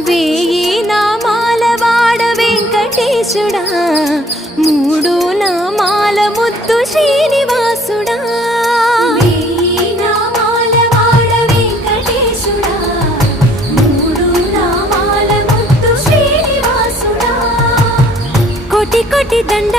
వేయి నామాల వాడ వెంకటేశుడా, మూడు నామాల ముద్దు శ్రీనివాసుడా. వేయి నామాల వాడ వెంకటేశుడా, మూడు నామాల ముద్దు శ్రీనివాసుడా. కోటి కోటి దండ